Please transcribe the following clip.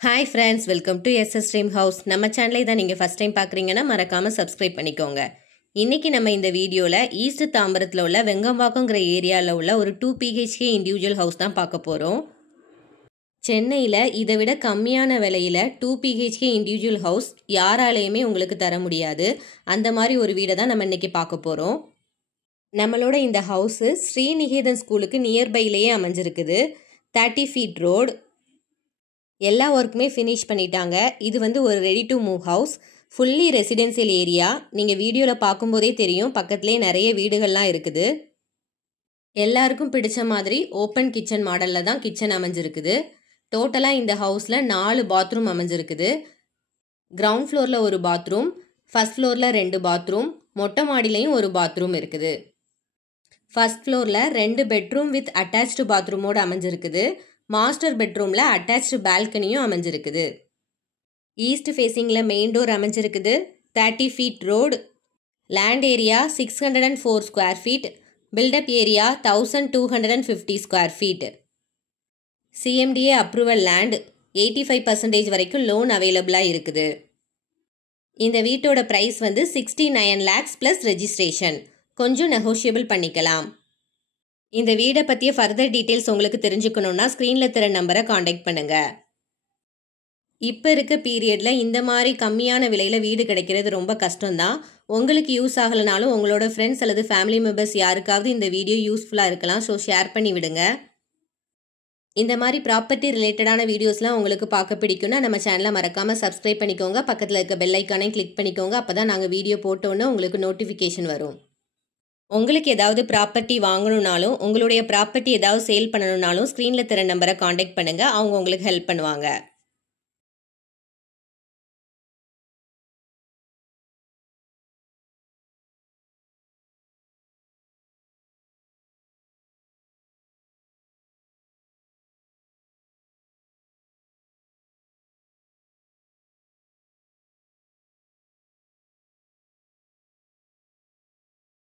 Hi friends, welcome to SS Dream House. நம்ம சேனலை தான் நீங்கள் ஃபர்ஸ்ட் டைம் பார்க்குறீங்கன்னா மறக்காமல் சப்ஸ்கிரைப் பண்ணிக்கோங்க. இன்னைக்கு நம்ம இந்த வீடியோவில் ஈஸ்ட் தாம்பரத்தில் உள்ள வெங்கம்பாக்கங்கிற ஏரியாவில் உள்ள ஒரு 2 BHK இண்டிவிஜுவல் ஹவுஸ் தான் பார்க்க போகிறோம். சென்னையில் இதை விட கம்மியான விலையில் 2 BHK இண்டிவிஜுவல் ஹவுஸ் யாராலையுமே உங்களுக்கு தர முடியாது. அந்த மாதிரி ஒரு வீடை தான் நம்ம இன்னைக்கு பார்க்க போகிறோம். நம்மளோட இந்த ஹவுஸு ஸ்ரீநிகேதன் ஸ்கூலுக்கு நியர்பைலேயே அமைஞ்சிருக்குது. 30 feet ரோடு. எல்லா ஒர்க்குமே ஃபினிஷ் பண்ணிட்டாங்க. இது வந்து ஒரு ready to move house, fully residential area. நீங்கள் வீடியோவில் பார்க்கும்போதே தெரியும், பக்கத்துலேயே நிறைய வீடுகள்லாம் இருக்குது. எல்லாருக்கும் பிடிச்ச மாதிரி ஓப்பன் கிச்சன் மாடலில் தான் கிச்சன் அமைஞ்சிருக்குது. டோட்டலாக இந்த ஹவுஸில் 4 பாத்ரூம் அமைஞ்சிருக்குது. கிரவுண்ட் ஃப்ளோரில் ஒரு பாத்ரூம், ஃபர்ஸ்ட் ஃப்ளோரில் 2 பாத்ரூம், மொட்டை மாடிலையும் ஒரு பாத்ரூம் இருக்குது. ஃபர்ஸ்ட் ஃப்ளோரில் 2 பெட்ரூம் வித் அட்டாச்டு பாத்ரூமோடு அமைஞ்சிருக்குது. மாஸ்டர் பெட்ரூமில் அட்டாச்டு பால்கனியும் அமைஞ்சிருக்குது. ஈஸ்ட் ஃபேஸிங்கில் மெயின் டோர் அமைஞ்சிருக்குது. 30 feet road. Land area 604 square feet. Built up area 1250 square feet. CMDA approval land. 85% வரைக்கும் லோன் அவைலபிளாக இருக்குது. இந்த வீட்டோட ப்ரைஸ் வந்து 69 lakhs ப்ளஸ் ரெஜிஸ்ட்ரேஷன். கொஞ்சம் நெகோஷியபிள் பண்ணிக்கலாம். இந்த வீடை பற்றிய ஃபர்தர் டீட்டெயில்ஸ் உங்களுக்கு தெரிஞ்சுக்கணுன்னா ஸ்க்ரீனில் தர நம்பரை காண்டாக்ட் பண்ணுங்கள். இப்போ இருக்க பீரியடில் இந்த மாதிரி கம்மியான விலையில் வீடு கிடைக்கிறது ரொம்ப கஷ்டம்தான். உங்களுக்கு யூஸ் ஆகலைனாலும் உங்களோட ஃப்ரெண்ட்ஸ் அல்லது ஃபேமிலி மெம்பர்ஸ் யாருக்காவது இந்த வீடியோ யூஸ்ஃபுல்லாக இருக்கலாம். ஸோ ஷேர் பண்ணி விடுங்க. இந்த மாதிரி ப்ராப்பர்ட்டி ரிலேட்டடான வீடியோஸ்லாம் உங்களுக்கு பார்க்க பிடிக்கும்னா நம்ம சேனலை மறக்காமல் சப்ஸ்கிரைப் பண்ணிக்கோங்க. பக்கத்தில் இருக்க பெல் ஐக்கானையும் கிளிக் பண்ணிக்கோங்க. அப்போ தான் நாங்கள் வீடியோ போட்டோன்னே உங்களுக்கு நோட்டிஃபிகேஷன் வரும். உங்களுக்கு ஏதாவது ப்ராப்பர்ட்டி வாங்கணுன்னாலும் உங்களுடைய ப்ராப்பர்ட்டி ஏதாவது சேல் பண்ணணுன்னாலும் ஸ்க்ரீனில் தர நம்பரை காண்டாக்ட் பண்ணுங்கள். அவங்க உங்களுக்கு ஹெல்ப் பண்ணுவாங்க.